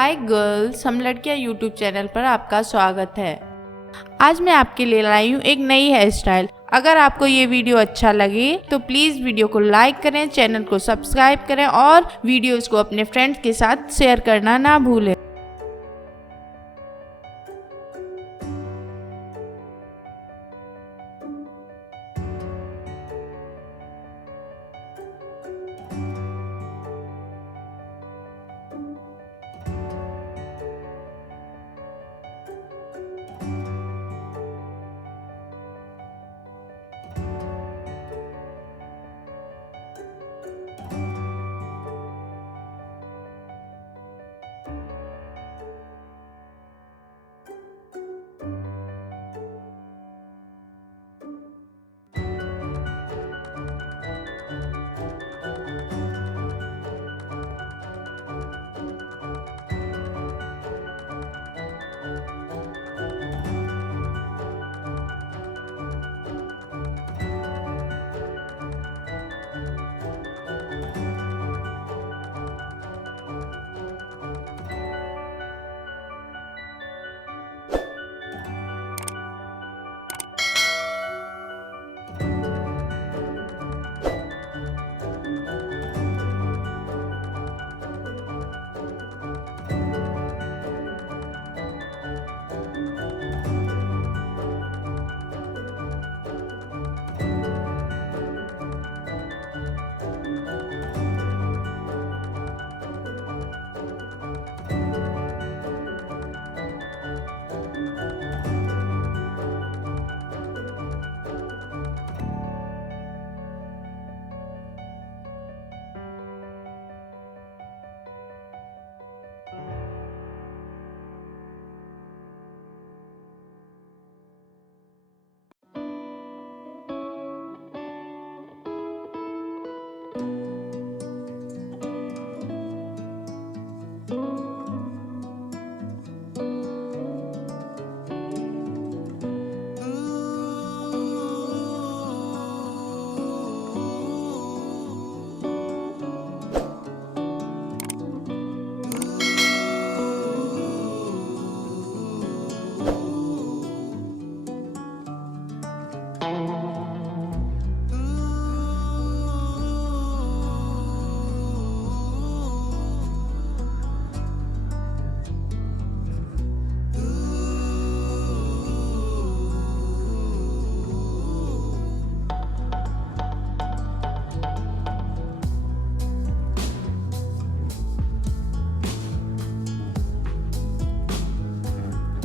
Hi girls, हम लड़कियां YouTube channel पर आपका स्वागत है। आज मैं आपके लिए लाई हूँ एक नई हेयर स्टाइल। अगर आपको ये वीडियो अच्छा लगे तो प्लीज़ वीडियो को लाइक करें, चैनल को सब्सक्राइब करें और वीडियोस को अपने फ्रेंड्स के साथ शेयर करना ना भूलें।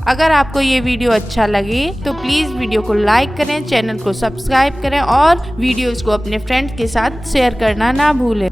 अगर आपको ये वीडियो अच्छा लगे तो प्लीज़ वीडियो को लाइक करें, चैनल को सब्सक्राइब करें और वीडियोस को अपने फ्रेंड्स के साथ शेयर करना ना भूलें।